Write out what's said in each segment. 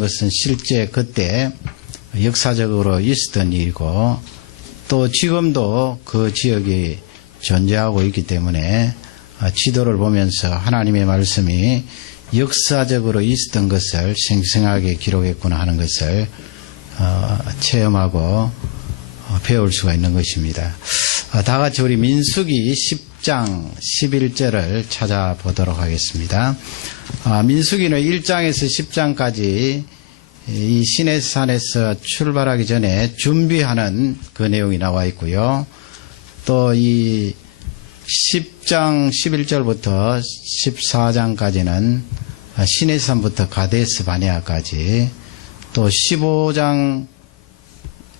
하는 것은 실제 그때 역사적으로 있었던 일이고 또 지금도 그 지역이 존재하고 있기 때문에 지도를 보면서 하나님의 말씀이 역사적으로 있었던 것을 생생하게 기록했구나 하는 것을 체험하고 배울 수가 있는 것입니다. 다 같이 우리 민수기 10장 11절을 찾아보도록 하겠습니다. 민수기는 1장에서 10장까지 이 시내산에서 출발하기 전에 준비하는 그 내용이 나와 있고요. 또 이 10장 11절부터 14장까지는 시내산부터 가데스 바네아까지, 또 15장에서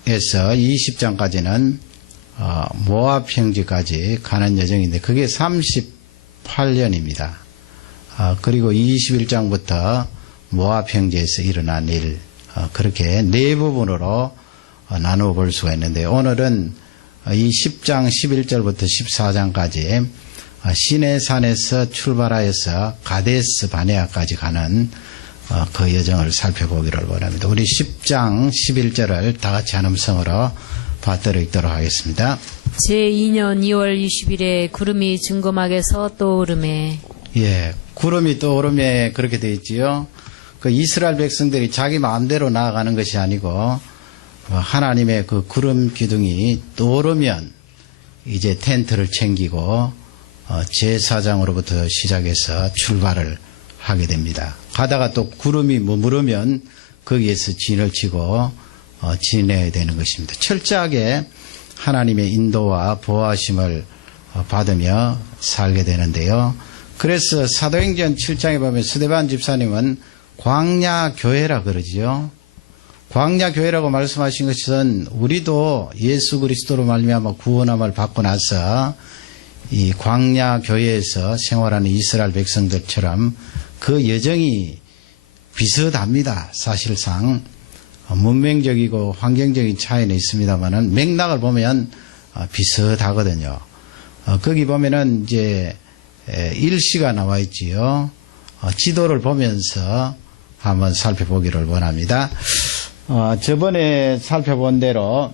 20장까지는 모압 평지까지 가는 여정인데 그게 38년입니다. 그리고 21장부터 모압 평지에서 일어난 일, 그렇게 네 부분으로 나누어 볼 수가 있는데 오늘은 이 10장 11절부터 14장까지 시내산에서 출발하여서 가데스 바네아까지 가는 그 여정을 살펴보기를 원합니다. 우리 10장 11절을 다 같이 한 음성으로 받들어 읽도록 하겠습니다. 제2년 2월 20일에 구름이 증거막에서 떠오르매. 예, 구름이 떠오르매 그렇게 되어 있지요. 그 이스라엘 백성들이 자기 마음대로 나아가는 것이 아니고 하나님의 그 구름 기둥이 떠오르면 이제 텐트를 챙기고 제사장으로부터 시작해서 출발을 하게 됩니다. 가다가 또 구름이 머무르면 거기에서 진을 치고 지내야 되는 것입니다. 철저하게 하나님의 인도와 보호하심을 받으며 살게 되는데요. 그래서 사도행전 7장에 보면 스데반 집사님은 광야교회라 그러지요. 광야교회라고 말씀하신 것은 우리도 예수 그리스도로 말미암아 구원함을 받고 나서 이 광야교회에서 생활하는 이스라엘 백성들처럼 그 여정이 비슷합니다. 사실상 문명적이고 환경적인 차이는 있습니다만은 맥락을 보면 비슷하거든요. 거기 보면은 이제 일시가 나와 있지요. 지도를 보면서 한번 살펴보기를 원합니다. 저번에 살펴본 대로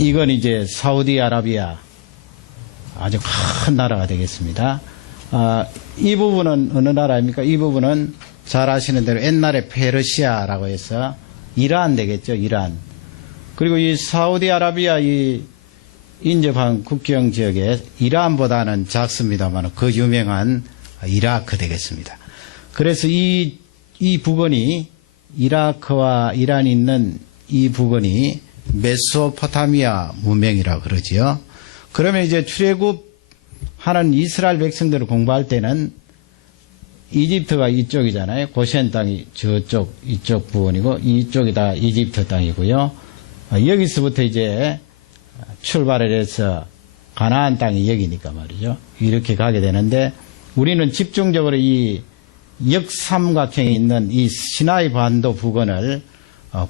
이건 이제 사우디아라비아 아주 큰 나라가 되겠습니다. 이 부분은 어느 나라입니까? 이 부분은 잘 아시는 대로 옛날에 페르시아라고 해서 이란 되겠죠. 이란. 그리고 이 사우디아라비아 이 인접한 국경 지역에 이란보다는 작습니다만 그 유명한 이라크 되겠습니다. 그래서 이 부근이 이라크와 이란이 있는 이 부근이 메소포타미아 문명이라고 그러지요. 그러면 이제 출애굽하는 이스라엘 백성들을 공부할 때는 이집트가 이쪽이잖아요. 고센 땅이 저쪽 이쪽 부분이고 이쪽이 다 이집트 땅이고요. 여기서부터 이제 출발을 해서 가나안 땅이 여기니까 말이죠. 이렇게 가게 되는데 우리는 집중적으로 이 역삼각형이 있는 이 시나이 반도 부근을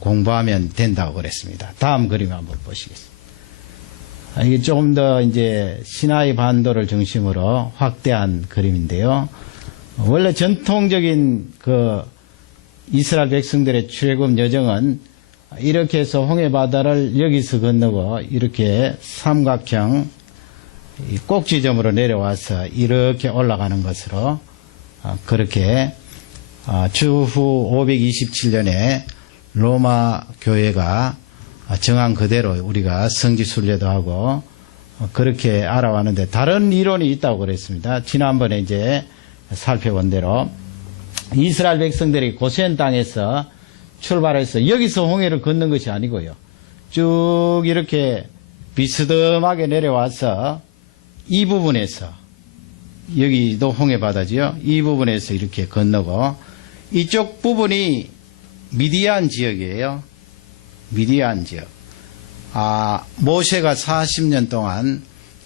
공부하면 된다고 그랬습니다. 다음 그림 한번 보시겠습니다. 이게 조금 더 이제 시나이 반도를 중심으로 확대한 그림인데요. 원래 전통적인 그 이스라엘 백성들의 출애굽 여정은 이렇게 해서 홍해 여기서 건너고 이렇게 삼각형 꼭지점으로 내려와서 이렇게 올라가는 것으로 그렇게 주후 527년에 로마 교회가 정한 그대로 우리가 성지 순례도 하고 그렇게 알아왔는데 다른 이론이 있다고 그랬습니다. 지난번에 이제 살펴본 대로 이스라엘 백성들이 고센 땅에서 출발해서 여기서 홍해를 걷는 것이 아니고요. 쭉 이렇게 비스듬하게 내려와서 이 부분에서 여기도 홍해바다지요. 이 부분에서 이렇게 건너고 이쪽 부분이 미디안 지역이에요. 미디안 지역. 모세가 40년 동안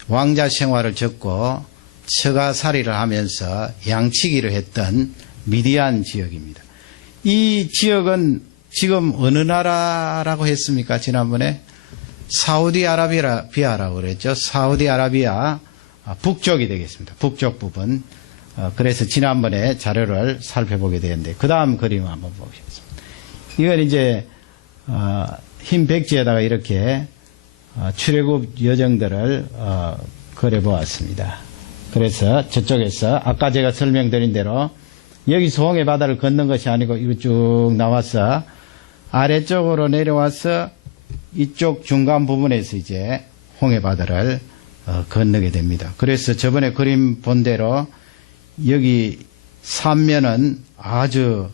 왕자 생활을 접고 처가살이를 하면서 양치기를 했던 미디안 지역입니다. 이 지역은 지금 어느 나라라고 했습니까? 지난번에 사우디아라비아라고 그랬죠. 사우디아라비아 북쪽이 되겠습니다. 북쪽 부분. 그래서 지난번에 자료를 살펴보게 되었는데 그 다음 그림 한번 보겠습니다. 이건 이제 흰 백지에다가 이렇게 출애굽 여정들을 그려보았습니다. 그래서 저쪽에서 아까 제가 설명드린 대로 여기서 홍해 바다를 걷는 것이 아니고 이거 쭉 나와서 아래쪽으로 내려와서 이쪽 중간 부분에서 이제 홍해 바다를 건너게 됩니다. 그래서 저번에 그림 본 대로 여기 삼면은 아주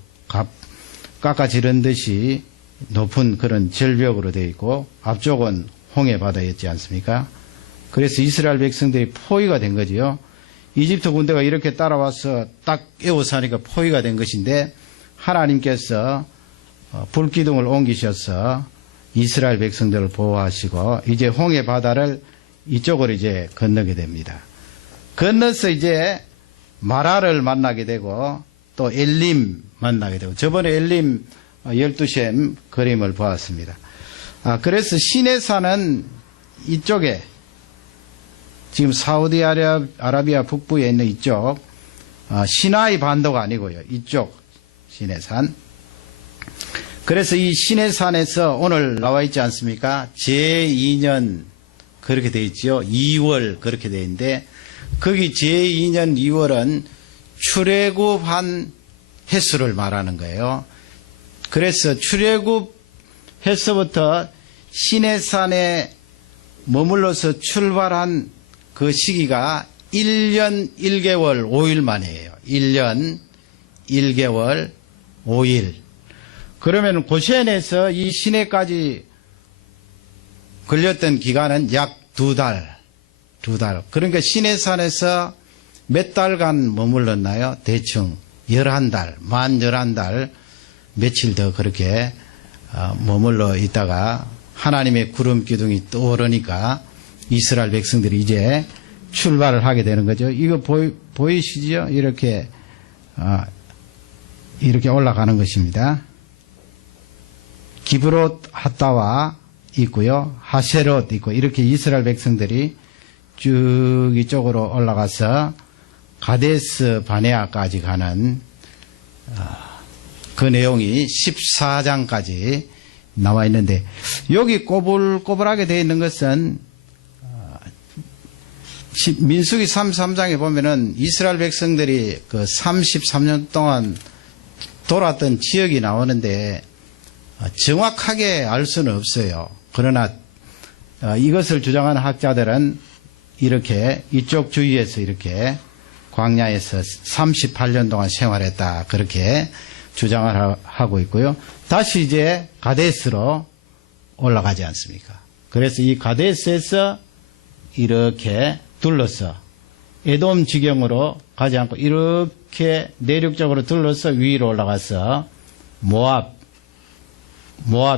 깎아지른 듯이 높은 그런 절벽으로 되어 있고 앞쪽은 홍해 바다였지 않습니까? 그래서 이스라엘 백성들이 포위가 된 거지요. 이집트 군대가 이렇게 따라와서 딱 에워싸니까 포위가 된 것인데 하나님께서 불기둥을 옮기셔서 이스라엘 백성들을 보호하시고 이제 홍해 바다를 이쪽으로 이제 건너게 됩니다. 건너서 이제 마라를 만나게 되고 또 엘림 만나게 되고 저번에 엘림 12셈 그림을 보았습니다. 그래서 시내산은 이쪽에 지금 사우디아라비아 북부에 있는 이쪽 시나이 반도가 아니고요. 이쪽 시내산. 그래서 이 시내산에서 오늘 나와 있지 않습니까? 제2년 그렇게 되어 있죠. 2월 그렇게 되어 있는데 거기 제2년 2월은 출애굽한 횟수를 말하는 거예요. 그래서 출애굽해서부터 시내산에 머물러서 출발한 그 시기가 1년 1개월 5일 만이에요. 1년 1개월 5일. 그러면 고센에서 이 시내까지 걸렸던 기간은 약 2달. 그러니까 시내산에서 몇 달간 머물렀나요? 대충 11달, 만 11달, 며칠 더 그렇게 머물러 있다가 하나님의 구름 기둥이 떠오르니까 이스라엘 백성들이 이제 출발을 하게 되는 거죠. 이거 보이시죠? 이렇게 올라가는 것입니다. 기브롯 핫다와 있고요. 하세롯 있고 이렇게 이스라엘 백성들이 쭉 이쪽으로 올라가서 가데스 바네아까지 가는 그 내용이 14장까지 나와 있는데 여기 꼬불꼬불하게 되어 있는 것은 민수기 33장에 보면은 이스라엘 백성들이 그 33년 동안 돌았던 지역이 나오는데 정확하게 알 수는 없어요. 그러나 이것을 주장하는 학자들은 이렇게 이쪽 주위에서 이렇게 광야에서 38년 동안 생활했다 그렇게 주장을 하고 있고요. 다시 이제 가데스로 올라가지 않습니까? 그래서 이 가데스에서 이렇게 둘러서 에돔 지경으로 가지 않고 이렇게 내륙적으로 둘러서 위로 올라가서 모압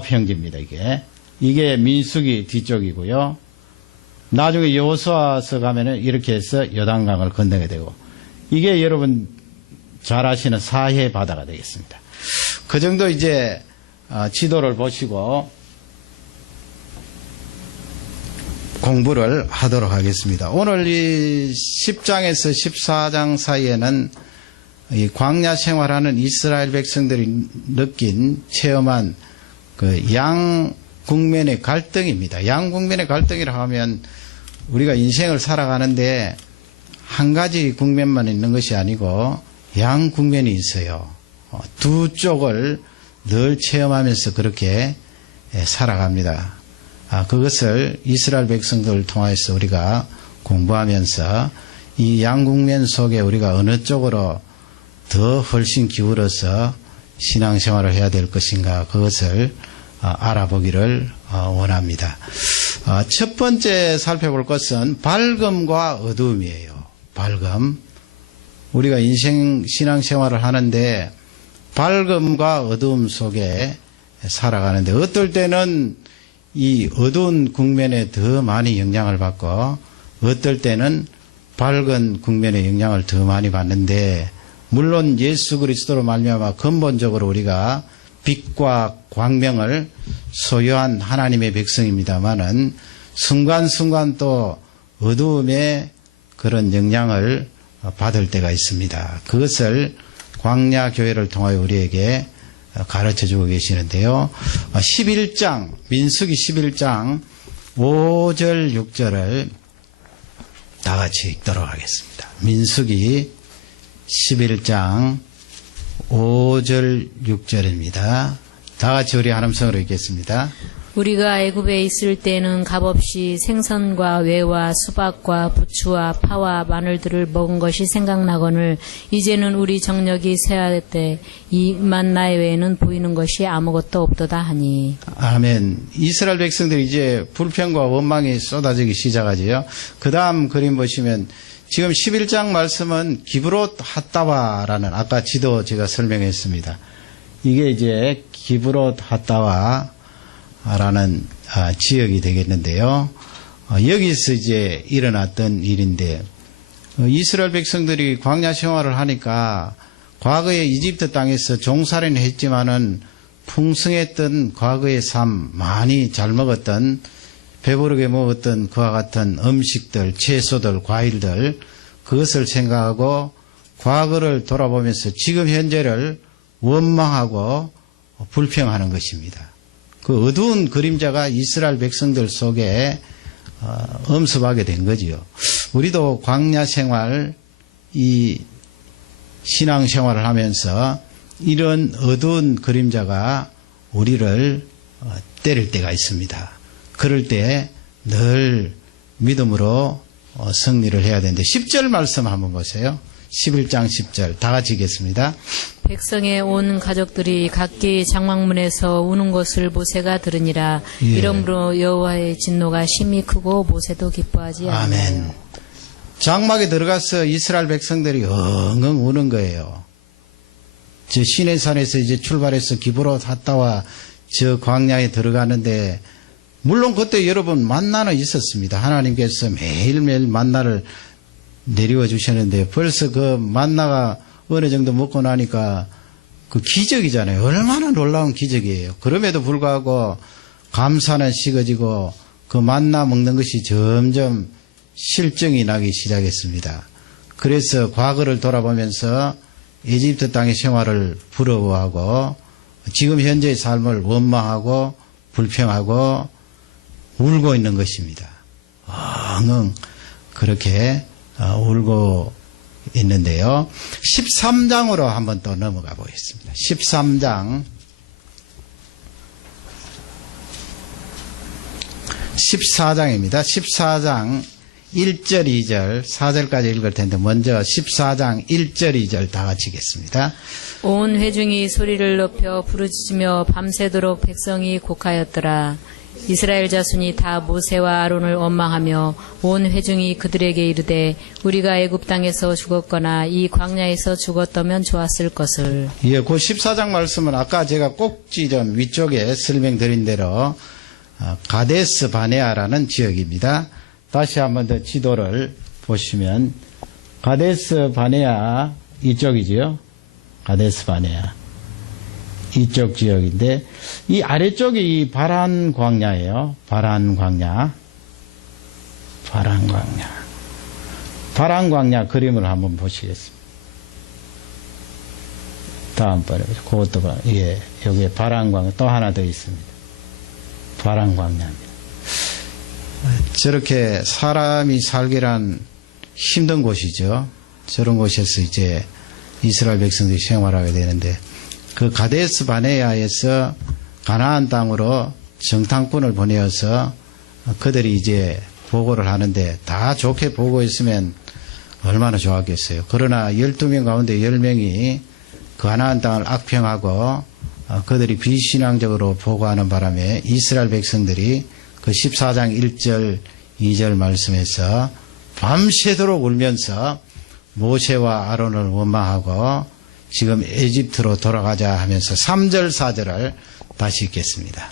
형제입니다. 이게 민수기 뒤쪽이고요. 나중에 여호수아서 가면은 이렇게 해서 요단강을 건너게 되고 이게 여러분 잘 아시는 사해 바다가 되겠습니다. 그 정도 이제 지도를 보시고 공부를 하도록 하겠습니다. 오늘 이 10장에서 14장 사이에는 이 광야 생활하는 이스라엘 백성들이 느낀 체험한 그 양국면의 갈등입니다. 양국면의 갈등이라 하면 우리가 인생을 살아가는데 한 가지 국면만 있는 것이 아니고 양국면이 있어요. 두 쪽을 늘 체험하면서 그렇게 살아갑니다. 그것을 이스라엘 백성들을 통해서 우리가 공부하면서 이 양국면 속에 우리가 어느 쪽으로 더 훨씬 기울어서 신앙생활을 해야 될 것인가 그것을 알아보기를 원합니다. 첫 번째 살펴볼 것은 밝음과 어두움이에요. 밝음. 우리가 인생 신앙생활을 하는데 밝음과 어두움 속에 살아가는데 어떨 때는 이 어두운 국면에 더 많이 영향을 받고 어떨 때는 밝은 국면에 영향을 더 많이 받는데 물론 예수 그리스도로 말미암아 근본적으로 우리가 빛과 광명을 소유한 하나님의 백성입니다마는 순간순간 또 어두움의 그런 영향을 받을 때가 있습니다. 그것을 광야 교회를 통하여 우리에게 가르쳐 주고 계시는데요. 11장, 민수기 11장 5절, 6절을 다 같이 읽도록 하겠습니다. 민수기 11장 5절, 6절입니다. 다 같이 우리 한 음성으로 읽겠습니다. 우리가 애굽에 있을 때는 값없이 생선과 외와 수박과 부추와 파와 마늘들을 먹은 것이 생각나거늘 이제는 우리 정력이 쇠할 때 이 만나 외에는 보이는 것이 아무것도 없도다 하니. 아멘. 이스라엘 백성들이 이제 불평과 원망이 쏟아지기 시작하지요. 그 다음 그림 보시면 지금 11장 말씀은 기브롯 핫다와라는 아까 지도 제가 설명했습니다. 이게 이제 기브롯 핫다와라는 지역이 되겠는데요. 여기서 이제 일어났던 일인데 이스라엘 백성들이 광야 생활을 하니까 과거에 이집트 땅에서 종살이는 했지만은 풍성했던 과거의 삶, 많이 잘 먹었던 배부르게 먹었던 그와 같은 음식들, 채소들, 과일들 그것을 생각하고 과거를 돌아보면서 지금 현재를 원망하고 불평하는 것입니다. 그 어두운 그림자가 이스라엘 백성들 속에 엄습하게 된 거지요. 우리도 광야 생활, 이 신앙 생활을 하면서 이런 어두운 그림자가 우리를 때릴 때가 있습니다. 그럴 때 늘 믿음으로 승리를 해야 되는데 10절 말씀 한번 보세요. 11장 10절 다 같이 읽겠습니다. 백성의 온 가족들이 각기 장막문에서 우는 것을 모세가 들으니라. 예. 이러므로 여호와의 진노가 심히 크고 모세도 기뻐하지 않아요. 아멘. 장막에 들어가서 이스라엘 백성들이 엉엉 우는 거예요. 저 시내산에서 이제 출발해서 기브롯 핫다와 저 광야에 들어가는데 물론 그때 여러분 만나는 있었습니다. 하나님께서 매일매일 만나를 내려와 주셨는데 벌써 그 만나가 어느 정도 먹고 나니까 그 기적이잖아요. 얼마나 놀라운 기적이에요. 그럼에도 불구하고 감사는 식어지고 그 만나 먹는 것이 점점 실증이 나기 시작했습니다. 그래서 과거를 돌아보면서 이집트 땅의 생활을 부러워하고 지금 현재의 삶을 원망하고 불평하고 울고 있는 것입니다. 엉엉 그렇게 울고 있는데요. 13장으로 한번 또 넘어가 보겠습니다. 13장 14장입니다. 14장 1절 2절 4절까지 읽을 텐데 먼저 14장 1절 2절 다 같이 읽겠습니다. 온 회중이 소리를 높여 부르짖으며 밤새도록 백성이 곡하였더라. 이스라엘 자손이 다 모세와 아론을 원망하며 온 회중이 그들에게 이르되 우리가 애굽 땅에서 죽었거나 이 광야에서 죽었다면 좋았을 것을. 예, 그 14장 말씀은 아까 제가 꼭지점 위쪽에 설명드린 대로 가데스 바네아라는 지역입니다. 다시 한번 더 지도를 보시면 가데스 바네아 이쪽이지요. 가데스 바네아 이쪽 지역인데 이 아래쪽이 이 바란 광야예요. 바란 광야. 바란 광야 그림을 한번 보시겠습니다. 다음번에 그것도 봐. 예, 여기에 바란 광야 또 하나 더 있습니다. 바란 광야입니다. 저렇게 사람이 살기란 힘든 곳이죠. 저런 곳에서 이제 이스라엘 백성들이 생활하게 되는데 그 가데스 바네아에서 가나안 땅으로 정탐꾼을 보내어서 그들이 이제 보고를 하는데 다 좋게 보고했으면 얼마나 좋았겠어요. 그러나 12명 가운데 10명이 가나안 땅을 악평하고 그들이 비신앙적으로 보고하는 바람에 이스라엘 백성들이 그 14장 1절 2절 말씀에서 밤새도록 울면서 모세와 아론을 원망하고 지금 에집트로 돌아가자 하면서 3절 4절을 다시 읽겠습니다.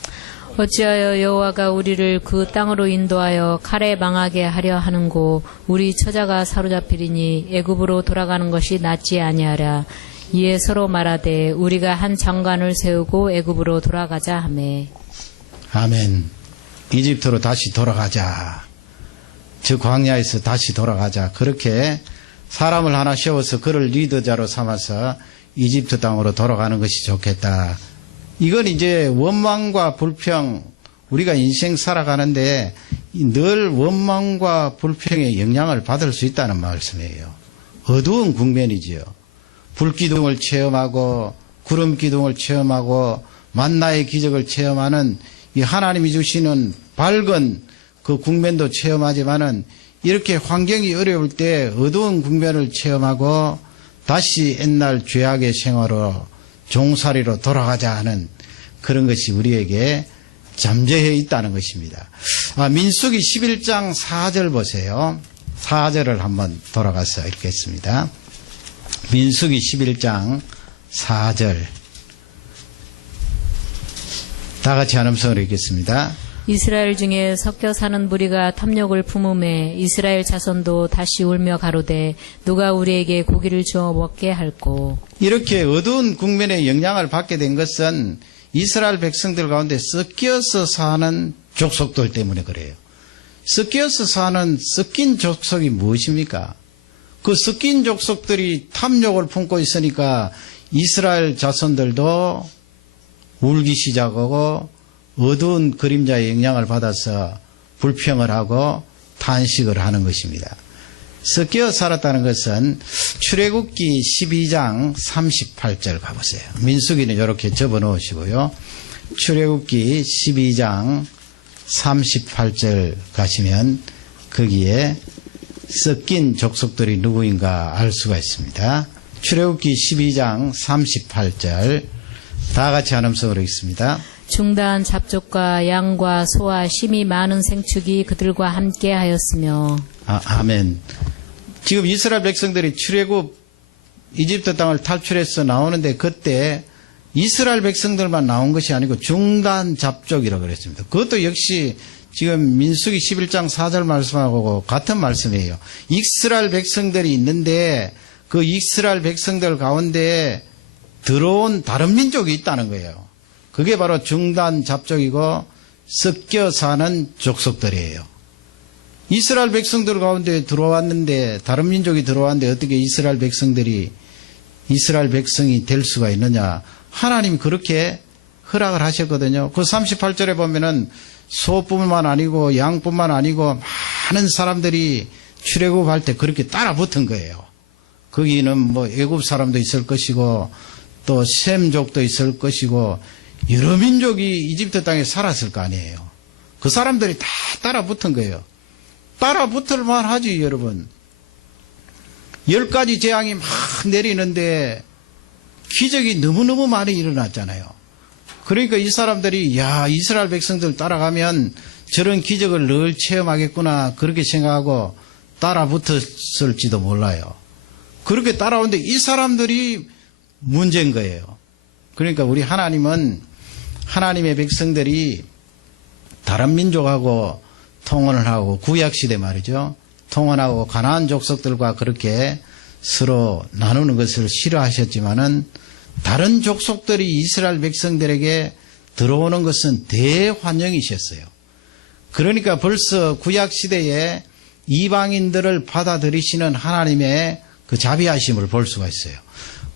어찌하여 여호와가 우리를 그 땅으로 인도하여 칼에 망하게 하려 하는고 우리 처자가 사로잡히리니 애굽으로 돌아가는 것이 낫지 아니하랴. 이에 서로 말하되 우리가 한 장관을 세우고 애굽으로 돌아가자 하매. 아멘. 이집트로 다시 돌아가자. 저 광야에서 다시 돌아가자. 그렇게 사람을 하나 세워서 그를 리더자로 삼아서 이집트 땅으로 돌아가는 것이 좋겠다. 이건 이제 원망과 불평, 우리가 인생 살아가는데 늘 원망과 불평의 영향을 받을 수 있다는 말씀이에요. 어두운 국면이지요. 불기둥을 체험하고 구름기둥을 체험하고 만나의 기적을 체험하는 이 하나님이 주시는 밝은 그 국면도 체험하지만은 이렇게 환경이 어려울 때 어두운 국면을 체험하고 다시 옛날 죄악의 생활로 종살이로 돌아가자 하는 그런 것이 우리에게 잠재해 있다는 것입니다. 민수기 11장 4절 보세요. 4절을 한번 돌아가서 읽겠습니다. 민수기 11장 4절 다 같이 한 음성으로 읽겠습니다. 이스라엘 중에 섞여 사는 무리가 탐욕을 품음에 이스라엘 자손도 다시 울며 가로되 누가 우리에게 고기를 주어 먹게 할꼬. 이렇게 어두운 국면에 영향을 받게 된 것은 이스라엘 백성들 가운데 섞여서 사는 족속들 때문에 그래요. 섞여서 사는 섞인 족속이 무엇입니까? 그 섞인 족속들이 탐욕을 품고 있으니까 이스라엘 자손들도 울기 시작하고 어두운 그림자의 영향을 받아서 불평을 하고 탄식을 하는 것입니다. 섞여 살았다는 것은 출애굽기 12장 38절 가보세요. 민수기는 이렇게 접어 놓으시고요. 출애굽기 12장 38절 가시면 거기에 섞인 족속들이 누구인가 알 수가 있습니다. 출애굽기 12장 38절 다 같이 한 음성으로 읽습니다. 중다한 잡족과 양과 소와 심이 많은 생축이 그들과 함께 하였으며. 아멘. 지금 이스라엘 백성들이 출애굽 이집트 땅을 탈출해서 나오는데 그때 이스라엘 백성들만 나온 것이 아니고 중단 잡족이라고 그랬습니다. 그것도 역시 지금 민수기 11장 4절 말씀하고 같은 말씀이에요. 이스라엘 백성들이 있는데 그 이스라엘 백성들 가운데 들어온 다른 민족이 있다는 거예요. 그게 바로 중단 잡족이고 섞여 사는 족속들이에요. 이스라엘 백성들 가운데 들어왔는데 다른 민족이 들어왔는데 어떻게 이스라엘 백성들이 이스라엘 백성이 될 수가 있느냐. 하나님 그렇게 허락을 하셨거든요. 그 38절에 보면은 소뿐만 아니고 양뿐만 아니고 많은 사람들이 출애굽할 때 그렇게 따라 붙은 거예요. 거기는 뭐 애굽 사람도 있을 것이고 또 셈족도 있을 것이고 여러 민족이 이집트 땅에 살았을 거 아니에요. 그 사람들이 다 따라 붙은 거예요. 따라 붙을 만하지 여러분. 10가지 재앙이 막 내리는데 기적이 너무너무 많이 일어났잖아요. 그러니까 이 사람들이 야 이스라엘 백성들 따라가면 저런 기적을 늘 체험하겠구나 그렇게 생각하고 따라 붙었을지도 몰라요. 그렇게 따라오는데 이 사람들이 문제인 거예요. 그러니까 우리 하나님은 하나님의 백성들이 다른 민족하고 통혼을 하고 구약시대 말이죠. 통혼하고 가나안 족속들과 그렇게 서로 나누는 것을 싫어하셨지만은 다른 족속들이 이스라엘 백성들에게 들어오는 것은 대환영이셨어요. 그러니까 벌써 구약시대에 이방인들을 받아들이시는 하나님의 그 자비하심을 볼 수가 있어요.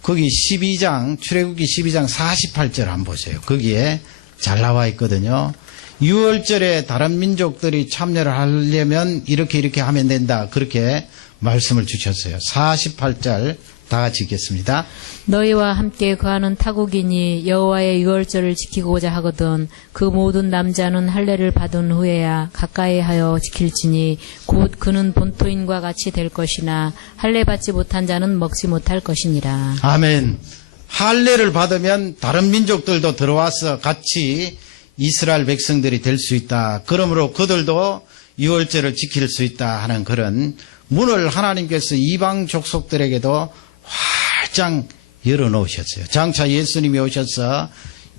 거기 12장, 출애굽기 12장 48절 한번 보세요. 거기에 잘 나와 있거든요. 6월절에 다른 민족들이 참여를 하려면 이렇게 하면 된다. 그렇게 말씀을 주셨어요. 48절 다 같이 읽겠습니다. 너희와 함께 거하는 타국인이 여호와의 유월절을 지키고자 하거든 그 모든 남자는 할례를 받은 후에야 가까이 하여 지킬지니 곧 그는 본토인과 같이 될 것이나 할례 받지 못한 자는 먹지 못할 것이니라. 아멘. 할례를 받으면 다른 민족들도 들어와서 같이 이스라엘 백성들이 될 수 있다. 그러므로 그들도 유월절을 지킬 수 있다 하는 그런 문을 하나님께서 이방 족속들에게도 활짝 열어놓으셨어요. 장차 예수님이 오셔서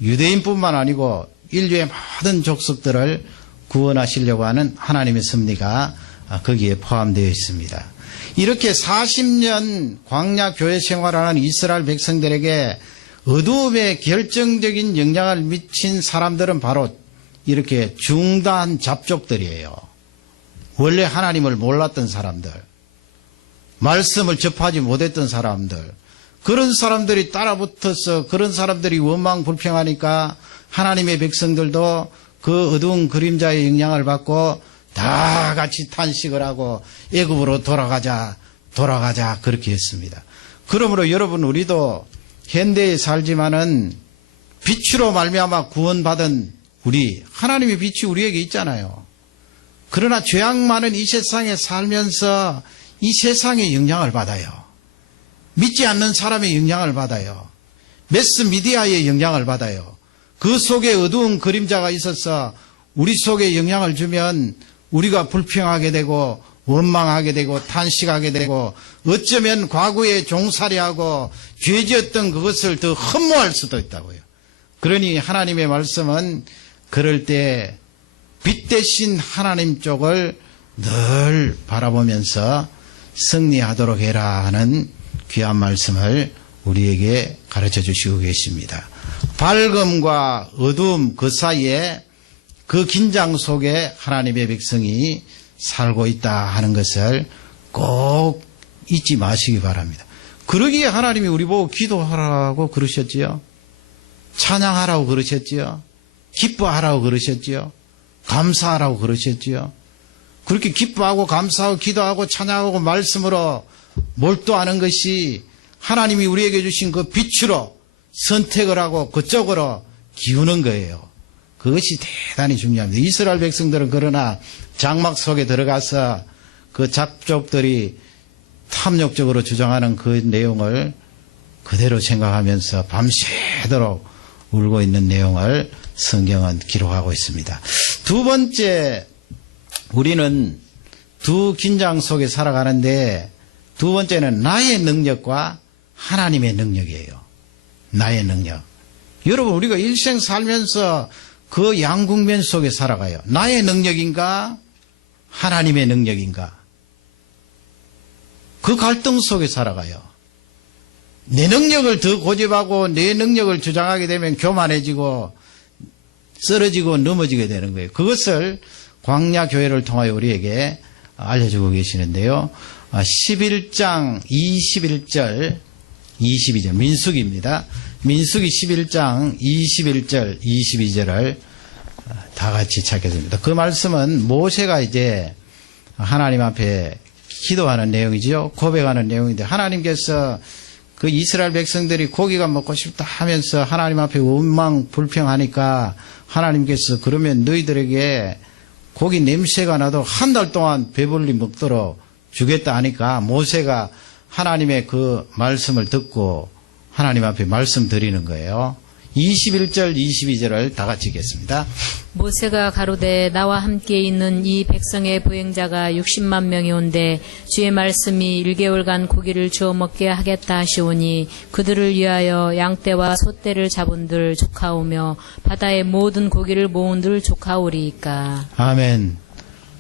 유대인뿐만 아니고 인류의 모든 족속들을 구원하시려고 하는 하나님의 섭리가 거기에 포함되어 있습니다. 이렇게 40년 광야 교회 생활하는 이스라엘 백성들에게 어두움에 결정적인 영향을 미친 사람들은 바로 이렇게 중단 잡족들이에요. 원래 하나님을 몰랐던 사람들. 말씀을 접하지 못했던 사람들, 그런 사람들이 따라붙어서 그런 사람들이 원망 불평하니까 하나님의 백성들도 그 어두운 그림자의 영향을 받고 다 같이 탄식을 하고 애굽으로 돌아가자 그렇게 했습니다. 그러므로 여러분, 우리도 현대에 살지만은 빛으로 말미암아 구원받은 우리, 하나님의 빛이 우리에게 있잖아요. 그러나 죄악 많은 이 세상에 살면서 이 세상의 영향을 받아요. 믿지 않는 사람의 영향을 받아요. 매스미디어의 영향을 받아요. 그 속에 어두운 그림자가 있어서 우리 속에 영향을 주면 우리가 불평하게 되고 원망하게 되고 탄식하게 되고 어쩌면 과거에 종살이하고 죄지었던 그것을 더 흠모할 수도 있다고요. 그러니 하나님의 말씀은 그럴 때 빛 대신 하나님 쪽을 늘 바라보면서 승리하도록 해라 하는 귀한 말씀을 우리에게 가르쳐 주시고 계십니다. 밝음과 어두움 그 사이에 그 긴장 속에 하나님의 백성이 살고 있다 하는 것을 꼭 잊지 마시기 바랍니다. 그러기에 하나님이 우리 보고 기도하라고 그러셨지요. 찬양하라고 그러셨지요. 기뻐하라고 그러셨지요. 감사하라고 그러셨지요. 그렇게 기뻐하고 감사하고 기도하고 찬양하고 말씀으로 몰두하는 것이 하나님이 우리에게 주신 그 빛으로 선택을 하고 그쪽으로 기우는 거예요. 그것이 대단히 중요합니다. 이스라엘 백성들은 그러나 장막 속에 들어가서 그 잡족들이 탐욕적으로 주장하는 그 내용을 그대로 생각하면서 밤새도록 울고 있는 내용을 성경은 기록하고 있습니다. 두 번째, 우리는 두 긴장 속에 살아가는데 두 번째는 나의 능력과 하나님의 능력이에요. 나의 능력. 여러분, 우리가 일생 살면서 그 양국면 속에 살아가요. 나의 능력인가? 하나님의 능력인가? 그 갈등 속에 살아가요. 내 능력을 더 고집하고 내 능력을 주장하게 되면 교만해지고 쓰러지고 넘어지게 되는 거예요. 그것을 광야 교회를 통하여 우리에게 알려주고 계시는데요. 11장 21절 22절 민수기입니다. 민수기 11장 21절 22절을 다 같이 찾겠습니다. 그 말씀은 모세가 이제 하나님 앞에 기도하는 내용이죠. 고백하는 내용인데 하나님께서 그 이스라엘 백성들이 고기가 먹고 싶다 하면서 하나님 앞에 원망 불평하니까 하나님께서 그러면 너희들에게 고기 냄새가 나도 한 달 동안 배불리 먹도록 주겠다 하니까 모세가 하나님의 그 말씀을 듣고 하나님 앞에 말씀드리는 거예요. 21절 22절을 다 같이 읽겠습니다. 모세가 가로되 나와 함께 있는 이 백성의 보행자가 60만 명이 온데 주의 말씀이 1개월간 고기를 주어 먹게 하겠다 하시오니 그들을 위하여 양떼와 소떼를 잡은들 조카오며 바다의 모든 고기를 모은들 조카오리이까. 아멘.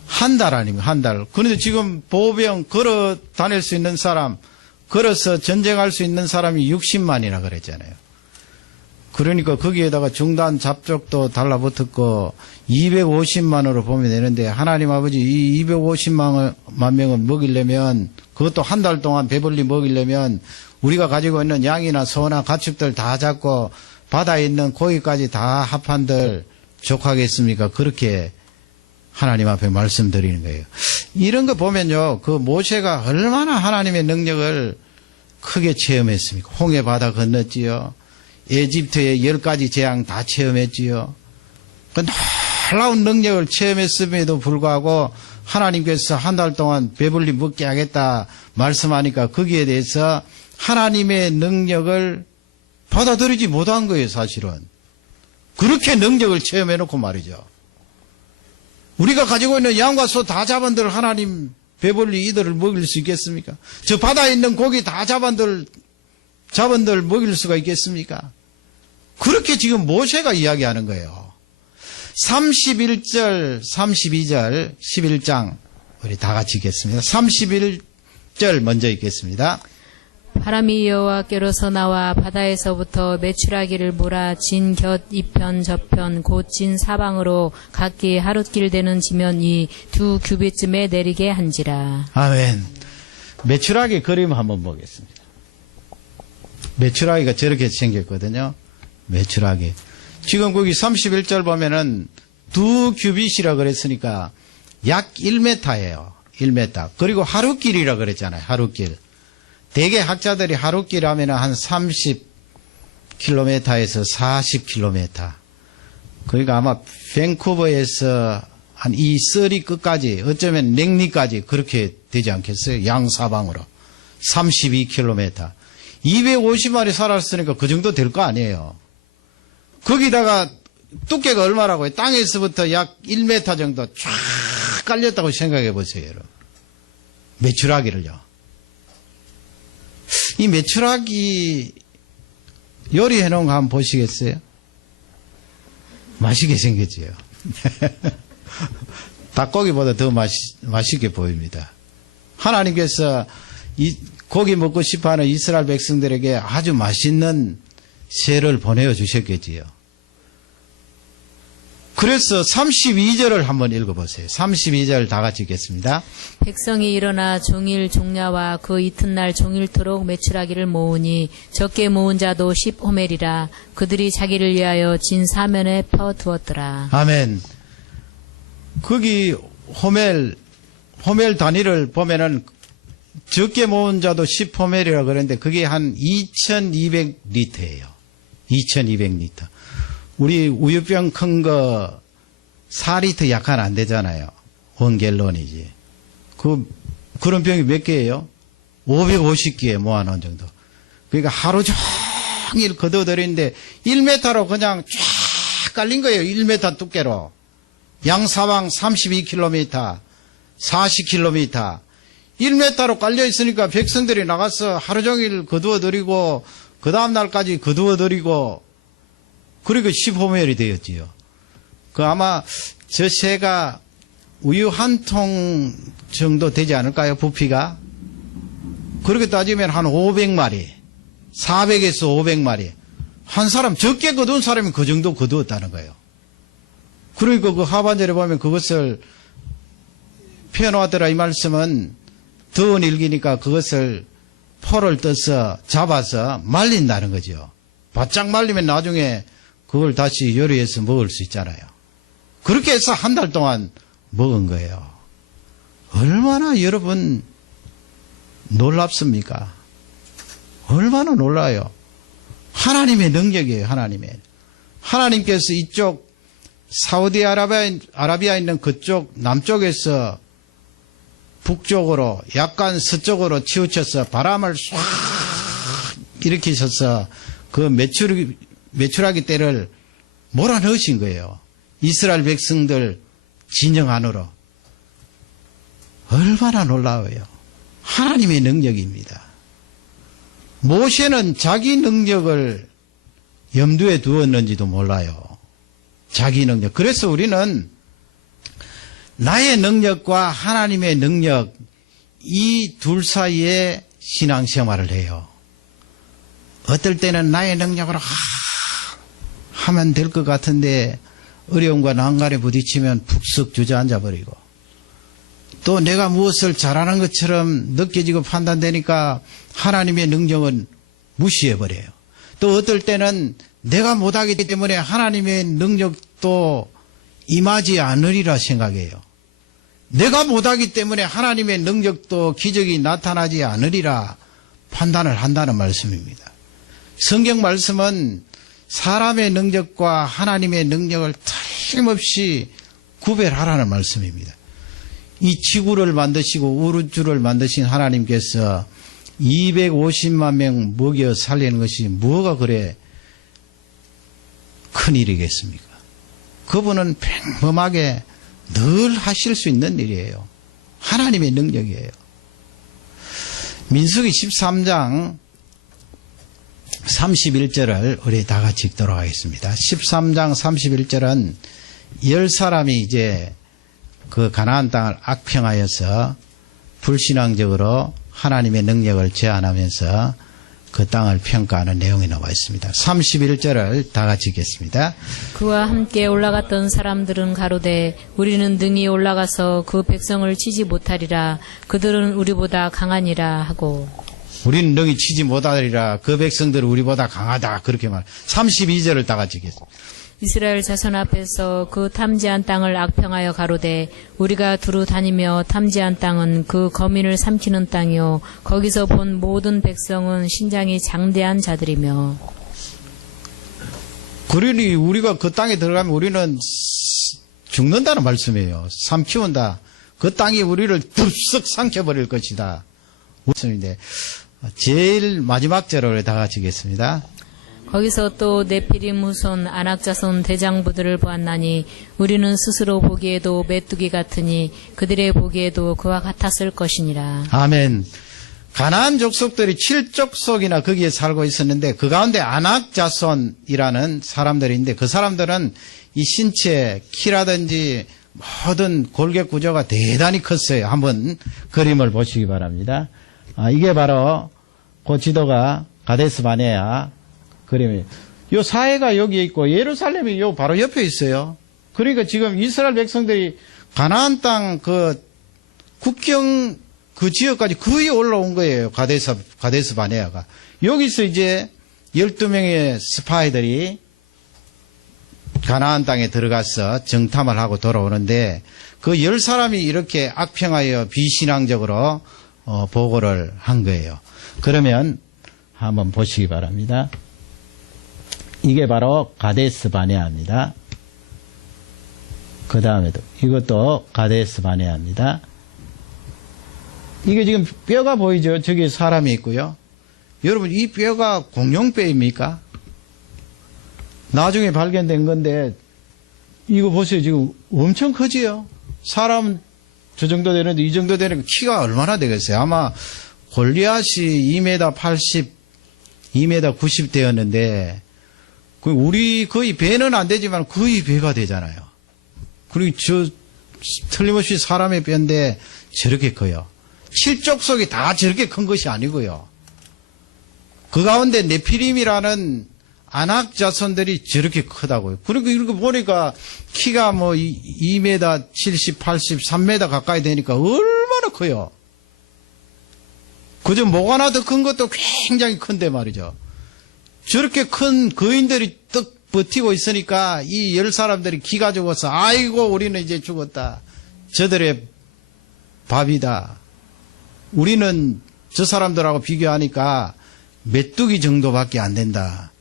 한 달 아닙니까? 한 달. 그런데 지금 보병 걸어 다닐 수 있는 사람, 걸어서 전쟁할 수 있는 사람이 60만이나 그랬잖아요. 그러니까 거기에다가 중단 잡족도 달라붙었고 250만으로 보면 되는데 하나님 아버지 이 250만 명을 먹이려면 그것도 한 달 동안 배불리 먹이려면 우리가 가지고 있는 양이나 소나 가축들 다 잡고 바다에 있는 고기까지 다 합한들 족하겠습니까? 그렇게 하나님 앞에 말씀드리는 거예요. 이런 거 보면요, 그 모세가 얼마나 하나님의 능력을 크게 체험했습니까? 홍해 바다 건넜지요. 에집트의 10가지 재앙 다 체험했지요. 그 놀라운 능력을 체험했음에도 불구하고 하나님께서 한 달 동안 배불리 먹게 하겠다 말씀하니까 거기에 대해서 하나님의 능력을 받아들이지 못한 거예요, 사실은. 그렇게 능력을 체험해놓고 말이죠. 우리가 가지고 있는 양과 소 다 잡은들 하나님 배불리 이들을 먹일 수 있겠습니까? 저 바다에 있는 고기 다 잡은들 먹일 수가 있겠습니까? 그렇게 지금 모세가 이야기하는 거예요. 31절, 32절, 11장 우리 다 같이 읽겠습니다. 31절 먼저 읽겠습니다. 바람이 여호와께로서 나와 바다에서부터 메추라기를 몰아 진 곁 이편 저편 곧 진 사방으로 각기 하룻길 되는 지면 이 2규빗쯤에 내리게 한지라. 아멘. 메추라기 그림 한번 보겠습니다. 메추라기가 저렇게 생겼거든요. 메추라기. 지금 거기 31절 보면은 2규빗이라 그랬으니까 약 1m예요. 1m. 그리고 하루길이라 그랬잖아요. 하루길. 대개 학자들이 하루길 하면은 한 30km에서 40km. 그러니까 아마 밴쿠버에서 한 이 서리 끝까지, 어쩌면 랭리까지 그렇게 되지 않겠어요? 양사방으로. 32km. 250마리 살았으니까 그 정도 될 거 아니에요. 거기다가 두께가 얼마라고요? 땅에서부터 약 1m 정도 쫙 깔렸다고 생각해 보세요, 여러분. 메추라기를요. 이 메추라기 요리해 놓은 거 한번 보시겠어요? 맛있게 생겼지요. 닭고기보다 더 맛있게 보입니다. 하나님께서 이 고기 먹고 싶어하는 이스라엘 백성들에게 아주 맛있는 새를 보내주셨겠지요. 그래서 32절을 한번 읽어보세요. 32절 다 같이 읽겠습니다. 백성이 일어나 종일 종야와 그 이튿날 종일토록 메추라기를 모으니 적게 모은 자도 10호멜이라 그들이 자기를 위하여 진 사면에 퍼두었더라. 아멘. 거기 호멜 단위를 보면은 적게 모은 자도 10호멜이라고 그러는데 그게 한 2200리터예요. 2200리터. 우리 우유병 큰 거 4리터 약간 안 되잖아요. 원갤론이지. 그런 병이 몇 개예요? 550개 모아놓은 정도. 그러니까 하루 종일 걷어들이는데 1m로 그냥 쫙 깔린 거예요. 1m 두께로. 양사방 32km, 40km. 1m로 깔려 있으니까 백성들이 나가서 하루 종일 거두어들이고 그 다음날까지 거두어들이고 그리고 10호멜이 되었지요. 그 아마 저 새가 우유 한 통 정도 되지 않을까요? 부피가? 그렇게 따지면 한 500마리, 400에서 500마리. 한 사람, 적게 거둔 사람이 그 정도 거두었다는 거예요. 그러니까 그 하반절에 보면 그것을 표현하더라. 이 말씀은 더운 일기니까 그것을 포를 떠서 잡아서 말린다는 거죠. 바짝 말리면 나중에 그걸 다시 요리해서 먹을 수 있잖아요. 그렇게 해서 한 달 동안 먹은 거예요. 얼마나 여러분 놀랍습니까? 얼마나 놀라요. 하나님의 능력이에요. 하나님께서 이쪽 사우디아라비아에 있는 그쪽 남쪽에서 북쪽으로 약간 서쪽으로 치우쳐서 바람을 싹 일으키셔서 그 메추라기 떼를 몰아넣으신 거예요. 이스라엘 백성들 진영 안으로. 얼마나 놀라워요. 하나님의 능력입니다. 모세는 자기 능력을 염두에 두었는지도 몰라요. 자기 능력. 그래서 우리는 나의 능력과 하나님의 능력, 이 둘 사이에 신앙생활을 해요. 어떨 때는 나의 능력으로 하면 될 것 같은데 어려움과 난간에 부딪히면 푹석 주저앉아 버리고, 또 내가 무엇을 잘하는 것처럼 느껴지고 판단되니까 하나님의 능력은 무시해버려요. 또 어떨 때는 내가 못하기 때문에 하나님의 능력도 임하지 않으리라 생각해요. 내가 못하기 때문에 하나님의 능력도 기적이 나타나지 않으리라 판단을 한다는 말씀입니다. 성경 말씀은 사람의 능력과 하나님의 능력을 틀림없이 구별하라는 말씀입니다. 이 지구를 만드시고 우주를 만드신 하나님께서 250만 명 먹여 살리는 것이 뭐가 그래 큰일이겠습니까? 그분은 평범하게 늘 하실 수 있는 일이에요. 하나님의 능력이에요. 민수기 13장 31절을 우리 다 같이 읽도록 하겠습니다. 13장 31절은 10사람이 이제 그 가나안 땅을 악평하여서 불신앙적으로 하나님의 능력을 제한하면서 그 땅을 평가하는 내용이 나와 있습니다. 31절을 다 같이 읽겠습니다. 그와 함께 올라갔던 사람들은 가로되 우리는 능히 올라가서 그 백성을 치지 못하리라. 그들은 우리보다 강하니라 하고. 우리는 능히 치지 못하리라. 그 백성들은 우리보다 강하다. 그렇게 말. 32절을 다 같이 읽겠습니다. 이스라엘 자손 앞에서 그 탐지한 땅을 악평하여 가로되 우리가 두루 다니며 탐지한 땅은 그 거민을 삼키는 땅이요 거기서 본 모든 백성은 신장이 장대한 자들이며. 그러니 우리가 그 땅에 들어가면 우리는 죽는다는 말씀이에요. 삼키운다. 그 땅이 우리를 덥석 삼켜버릴 것이다. 말씀인데 제일 마지막 절을 다 같이 읽겠습니다. 거기서 또 네피림 후손 아낙자손 대장부들을 보았나니 우리는 스스로 보기에도 메뚜기 같으니 그들의 보기에도 그와 같았을 것이니라. 아멘. 가나안 족속들이 7족속이나 거기에 살고 있었는데 그 가운데 아낙자손이라는 사람들이 있는데 그 사람들은 이 신체 키라든지 모든 골격 구조가 대단히 컸어요. 한번 그림을 보시기 바랍니다. 이게 바로 그 지도가 가데스 바네아 그림이에요. 요 사해가 여기 있고 예루살렘이 요 바로 옆에 있어요. 그러니까 지금 이스라엘 백성들이 가나안 땅 그 국경 그 지역까지 거의 올라온 거예요. 가데스 바네아가. 여기서 이제 12명의 스파이들이 가나안 땅에 들어가서 정탐을 하고 돌아오는데 그 10사람이 이렇게 악평하여 비신앙적으로 보고를 한 거예요. 그러면 한번 보시기 바랍니다. 이게 바로 가데스 바네아입니다. 그 다음에도 이것도 가데스 바네아입니다. 이게 지금 뼈가 보이죠? 저기 사람이 있고요. 여러분 이 뼈가 공룡뼈입니까? 나중에 발견된 건데 이거 보세요. 지금 엄청 크지요? 사람 저 정도 되는데 이 정도 되는 키가 얼마나 되겠어요? 아마 골리앗이 2m 80, 2m 90 되었는데 우리 거의 배는 안 되지만 거의 배가 되잖아요. 그리고 저 틀림없이 사람의 뼈인데 저렇게 커요. 7족속이 다 저렇게 큰 것이 아니고요. 그 가운데 네피림이라는 아낙 자손들이 저렇게 크다고요. 그리고 이렇게 보니까 키가 뭐 2m 70, 80, 3m 가까이 되니까 얼마나 커요. 그저 목 하나 더 큰 것도 굉장히 큰데 말이죠. 저렇게 큰 거인들이 떡 버티고 있으니까 이 10사람들이 기가 죽어서 아이고 우리는 이제 죽었다. 저들의 밥이다. 우리는 저 사람들하고 비교하니까 메뚜기 정도밖에 안 된다.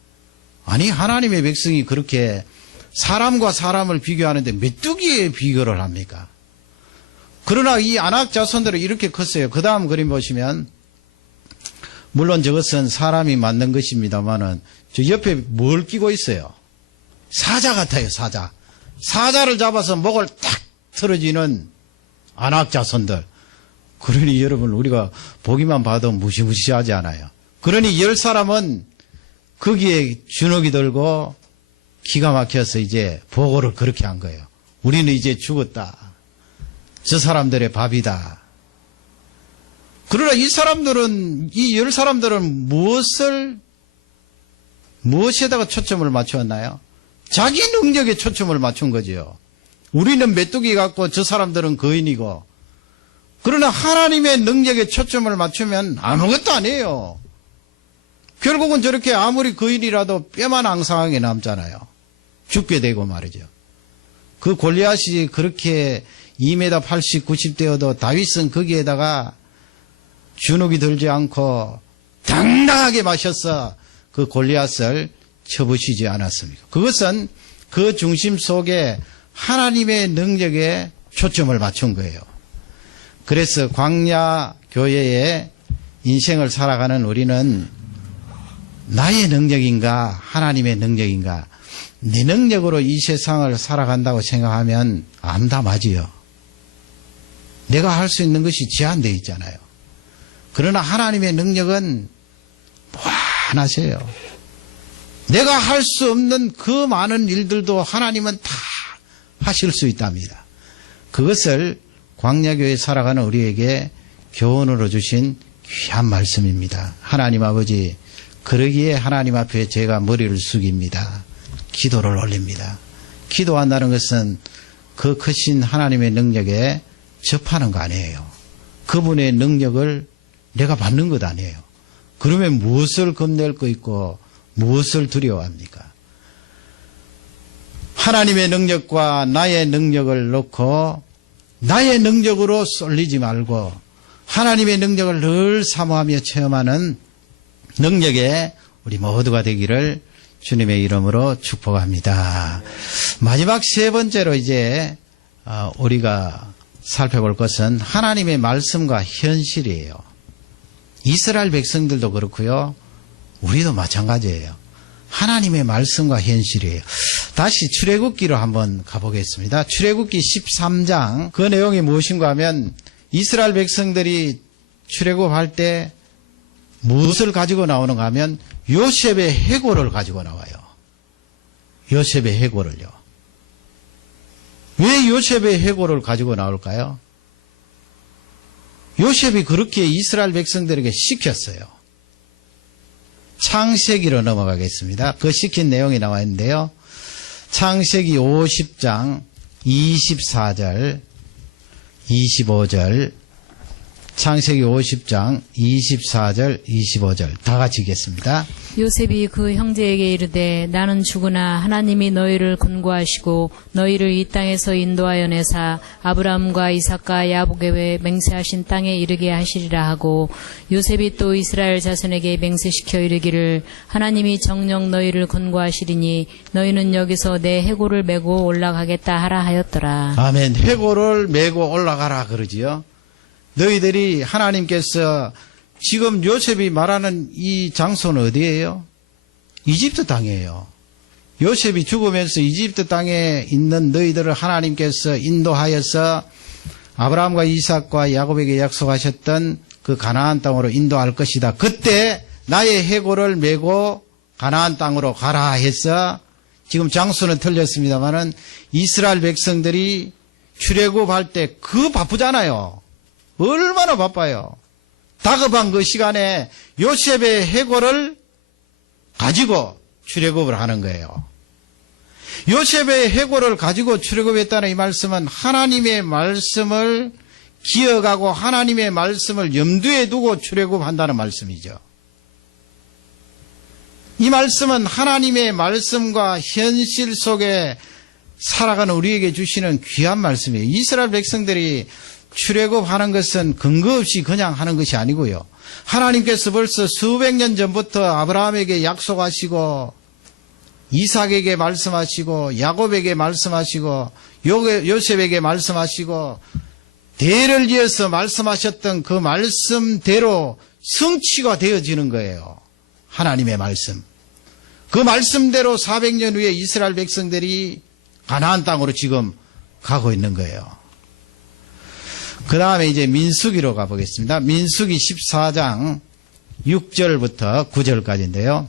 아니 하나님의 백성이 그렇게 사람과 사람을 비교하는데 메뚜기에 비교를 합니까? 그러나 이 아낙 자손들은 이렇게 컸어요. 그 다음 그림 보시면 물론 저것은 사람이 만든 것입니다만은 저 옆에 뭘 끼고 있어요? 사자 같아요. 사자. 사자를 잡아서 목을 탁 틀어지는 아낙 자손들. 그러니 여러분 우리가 보기만 봐도 무시무시하지 않아요. 그러니 10사람은 거기에 주눅이 들고 기가 막혀서 이제 보고를 그렇게 한 거예요. 우리는 이제 죽었다. 저 사람들의 밥이다. 그러나 이 사람들은, 이 10사람들은 무엇에다가 초점을 맞추었나요? 자기 능력에 초점을 맞춘 거죠. 우리는 메뚜기 같고 저 사람들은 거인이고. 그러나 하나님의 능력에 초점을 맞추면 아무것도 아니에요. 결국은 저렇게 아무리 거인이라도 뼈만 앙상하게 남잖아요. 죽게 되고 말이죠. 그 골리앗이 그렇게 2m 80, 90 되어도 다윗은 거기에다가 주눅이 들지 않고 당당하게 마셔서 그 골리앗을 쳐부시지 않았습니까? 그것은 그 중심 속에 하나님의 능력에 초점을 맞춘 거예요. 그래서 광야 교회의 인생을 살아가는 우리는 나의 능력인가 하나님의 능력인가 내 능력으로 이 세상을 살아간다고 생각하면 암담하지요. 내가 할 수 있는 것이 제한되어 있잖아요. 그러나 하나님의 능력은 무한하세요. 내가 할 수 없는 그 많은 일들도 하나님은 다 하실 수 있답니다. 그것을 광야교회에 살아가는 우리에게 교훈으로 주신 귀한 말씀입니다. 하나님 아버지 그러기에 하나님 앞에 제가 머리를 숙입니다. 기도를 올립니다. 기도한다는 것은 그 크신 하나님의 능력에 접하는 거 아니에요. 그분의 능력을 내가 받는 것 아니에요. 그러면 무엇을 겁낼 거 있고 무엇을 두려워합니까? 하나님의 능력과 나의 능력을 놓고 나의 능력으로 쏠리지 말고 하나님의 능력을 늘 사모하며 체험하는 능력에 우리 모두가 되기를 주님의 이름으로 축복합니다. 마지막 세 번째로 이제 우리가 살펴볼 것은 하나님의 말씀과 현실이에요. 이스라엘 백성들도 그렇고요. 우리도 마찬가지예요. 하나님의 말씀과 현실이에요. 다시 출애굽기로 한번 가보겠습니다. 출애굽기 13장 그 내용이 무엇인가 하면 이스라엘 백성들이 출애굽할 때 무엇을 가지고 나오는가 하면 요셉의 해골을 가지고 나와요. 요셉의 해골을요. 왜 요셉의 해골을 가지고 나올까요? 요셉이 그렇게 이스라엘 백성들에게 시켰어요. 창세기로 넘어가겠습니다. 그 시킨 내용이 나와 있는데요. 창세기 50장 24절 25절 창세기 50장 24절 25절 다 같이 읽겠습니다. 요셉이 그 형제에게 이르되 나는 죽으나 하나님이 너희를 권고하시고 너희를 이 땅에서 인도하여 내사 아브라함과 이삭과 야곱에게 맹세하신 땅에 이르게 하시리라 하고 요셉이 또 이스라엘 자손에게 맹세시켜 이르기를 하나님이 정녕 너희를 권고하시리니 너희는 여기서 내 해골을 메고 올라가겠다 하라 하였더라. 아멘. 해골을 메고 올라가라 그러지요. 너희들이 하나님께서 지금 요셉이 말하는 이 장소는 어디예요? 이집트 땅이에요. 요셉이 죽으면서 이집트 땅에 있는 너희들을 하나님께서 인도하여서 아브라함과 이삭과 야곱에게 약속하셨던 그 가나안 땅으로 인도할 것이다. 그때 나의 해골을 메고 가나안 땅으로 가라 해서 지금 장소는 틀렸습니다마는 이스라엘 백성들이 출애굽할 때 그 바쁘잖아요. 얼마나 바빠요. 다급한 그 시간에 요셉의 해골을 가지고 출애굽을 하는 거예요. 요셉의 해골을 가지고 출애굽했다는 이 말씀은 하나님의 말씀을 기억하고 하나님의 말씀을 염두에 두고 출애굽한다는 말씀이죠. 이 말씀은 하나님의 말씀과 현실 속에 살아가는 우리에게 주시는 귀한 말씀이에요. 이스라엘 백성들이 출애굽하는 것은 근거 없이 그냥 하는 것이 아니고요. 하나님께서 벌써 수백 년 전부터 아브라함에게 약속하시고 이삭에게 말씀하시고 야곱에게 말씀하시고 요셉에게 말씀하시고 대를 이어서 말씀하셨던 그 말씀대로 성취가 되어지는 거예요. 하나님의 말씀. 그 말씀대로 400년 후에 이스라엘 백성들이 가나안 땅으로 지금 가고 있는 거예요. 그 다음에 이제 민수기로 가보겠습니다. 민수기 14장 6절부터 9절까지인데요.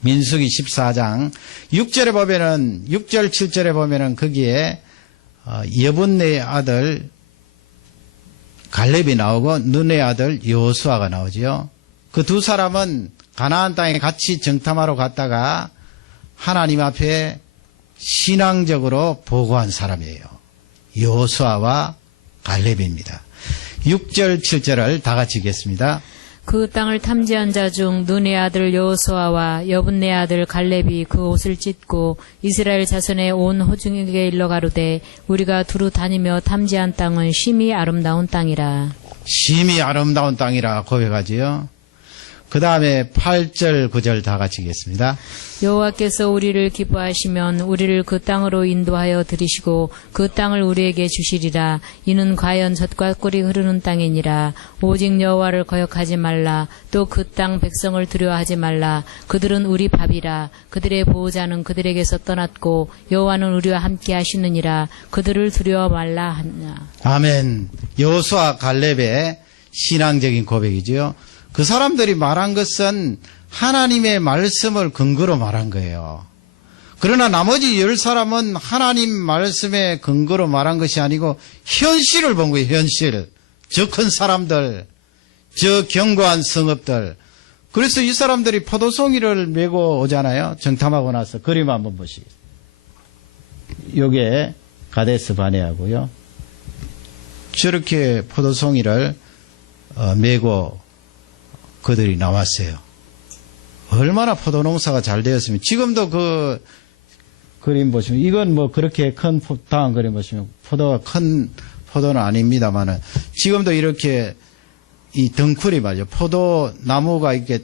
민수기 14장 6절에 보면은 6절 7절에 보면은 거기에 여분네의 아들 갈렙이 나오고 눈의 아들 여호수아가 나오지요. 그 두 사람은 가나안 땅에 같이 정탐하러 갔다가 하나님 앞에 신앙적으로 보고한 사람이에요. 여호수아와 갈렙입니다. 6절 7절을 다 같이 읽겠습니다. 그 땅을 탐지한 자 중 눈의 아들 여호수아와 여분네 아들 갈렙이 그 옷을 찢고 이스라엘 자손의 온 호중에게 일러 가로되 우리가 두루 다니며 탐지한 땅은 심히 아름다운 땅이라. 심히 아름다운 땅이라 고백하지요. 그 다음에 8절 9절 다 같이 읽겠습니다. 여호와께서 우리를 기뻐하시면 우리를 그 땅으로 인도하여 들이시고 그 땅을 우리에게 주시리라. 이는 과연 젖과 꿀이 흐르는 땅이니라. 오직 여호와를 거역하지 말라. 또 그 땅 백성을 두려워하지 말라. 그들은 우리 밥이라. 그들의 보호자는 그들에게서 떠났고 여호와는 우리와 함께 하시느니라. 그들을 두려워 말라 하냐. 아멘. 여호수아 갈렙의 신앙적인 고백이지요. 그 사람들이 말한 것은 하나님의 말씀을 근거로 말한 거예요. 그러나 나머지 10사람은 하나님 말씀의 근거로 말한 것이 아니고 현실을 본 거예요. 현실. 저 큰 사람들, 저 견고한 성읍들, 그래서 이 사람들이 포도송이를 메고 오잖아요. 정탐하고 나서 그림 한번 보시겠어요. 요게 가데스 바네아고요. 저렇게 포도송이를 메고 그들이 나왔어요. 얼마나 포도 농사가 잘 되었으면. 지금도 그 그림 보시면, 이건 뭐 그렇게 큰 다음 그림 보시면 포도가 큰 포도는 아닙니다만은, 지금도 이렇게 이 덩쿨이 말이죠. 포도나무가 이렇게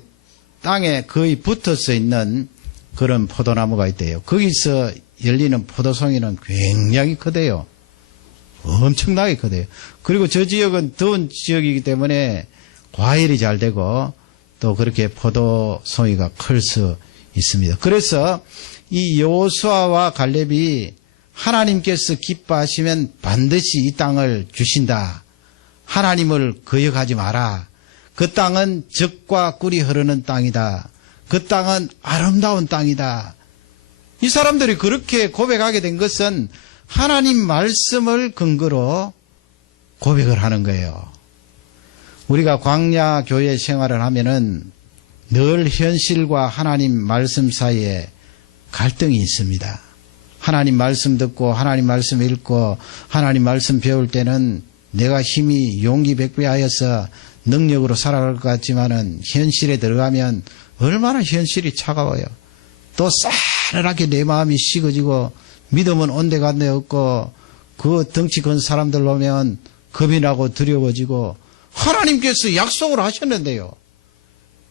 땅에 거의 붙어서 있는 그런 포도나무가 있대요. 거기서 열리는 포도송이는 굉장히 크대요. 엄청나게 크대요. 그리고 저 지역은 더운 지역이기 때문에 과일이 잘 되고 또 그렇게 포도송이가 클 수 있습니다. 그래서 이 여호수아와 갈렙이 하나님께서 기뻐하시면 반드시 이 땅을 주신다. 하나님을 거역하지 마라. 그 땅은 젖과 꿀이 흐르는 땅이다. 그 땅은 아름다운 땅이다. 이 사람들이 그렇게 고백하게 된 것은 하나님 말씀을 근거로 고백을 하는 거예요. 우리가 광야 교회 생활을 하면은 늘 현실과 하나님 말씀 사이에 갈등이 있습니다. 하나님 말씀 듣고 하나님 말씀 읽고 하나님 말씀 배울 때는 내가 힘이 용기 백배하여서 능력으로 살아갈 것 같지만은 현실에 들어가면 얼마나 현실이 차가워요. 또 싸늘하게 내 마음이 식어지고 믿음은 온데간데 없고 그 덩치 큰 사람들 보면 겁이 나고 두려워지고 하나님께서 약속을 하셨는데요.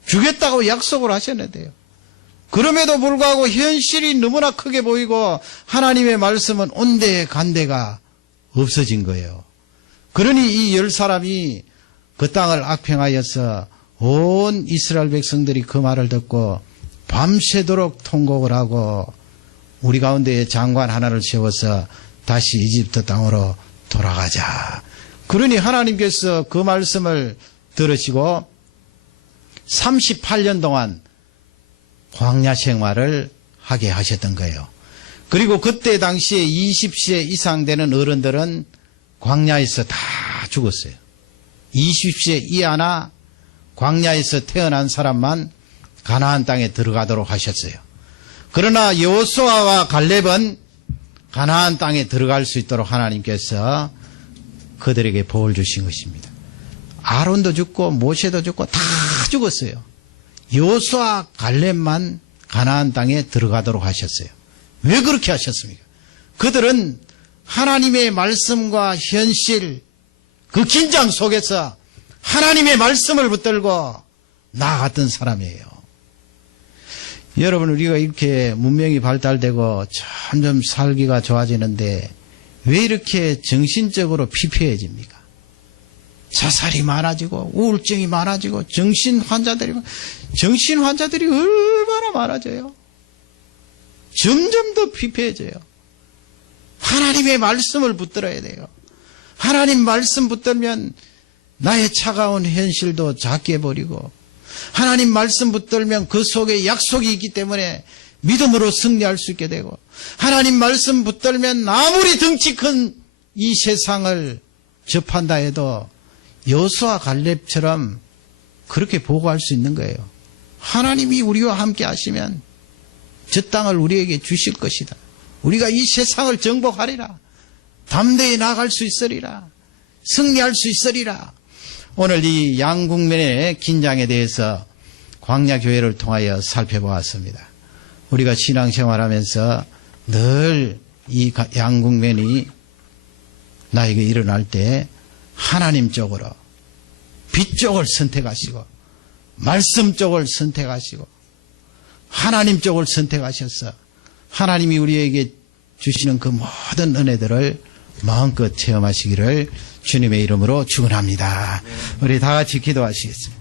주겠다고 약속을 하셨는데요. 그럼에도 불구하고 현실이 너무나 크게 보이고 하나님의 말씀은 온데간데가 없어진 거예요. 그러니 이 10사람이 그 땅을 악평하여서 온 이스라엘 백성들이 그 말을 듣고 밤새도록 통곡을 하고 우리 가운데에 장관 하나를 세워서 다시 이집트 땅으로 돌아가자. 그러니 하나님께서 그 말씀을 들으시고 38년 동안 광야 생활을 하게 하셨던 거예요. 그리고 그때 당시에 20세 이상 되는 어른들은 광야에서 다 죽었어요. 20세 이하나 광야에서 태어난 사람만 가나안 땅에 들어가도록 하셨어요. 그러나 여호수아와 갈렙은 가나안 땅에 들어갈 수 있도록 하나님께서 그들에게 복을 주신 것입니다. 아론도 죽고 모세도 죽고 다 죽었어요. 여호수아 갈렙만 가나안 땅에 들어가도록 하셨어요. 왜 그렇게 하셨습니까? 그들은 하나님의 말씀과 현실, 그 긴장 속에서 하나님의 말씀을 붙들고 나아갔던 사람이에요. 여러분, 우리가 이렇게 문명이 발달되고 점점 살기가 좋아지는데 왜 이렇게 정신적으로 피폐해집니까? 자살이 많아지고 우울증이 많아지고 정신 환자들이 얼마나 많아져요. 점점 더 피폐해져요. 하나님의 말씀을 붙들어야 돼요. 하나님 말씀 붙들면 나의 차가운 현실도 작게 버리고 하나님 말씀 붙들면 그 속에 약속이 있기 때문에 믿음으로 승리할 수 있게 되고 하나님 말씀 붙들면 아무리 덩치 큰 이 세상을 접한다 해도 여호수아 갈렙처럼 그렇게 보고할 수 있는 거예요. 하나님이 우리와 함께 하시면 저 땅을 우리에게 주실 것이다. 우리가 이 세상을 정복하리라. 담대히 나아갈 수 있으리라. 승리할 수 있으리라. 오늘 이 양국면의 긴장에 대해서 광야교회를 통하여 살펴보았습니다. 우리가 신앙생활하면서 늘 이 양국면이 나에게 일어날 때 하나님 쪽으로 빛 쪽을 선택하시고 말씀 쪽을 선택하시고 하나님 쪽을 선택하셔서 하나님이 우리에게 주시는 그 모든 은혜들을 마음껏 체험하시기를 주님의 이름으로 축원합니다. 우리 다 같이 기도하시겠습니다.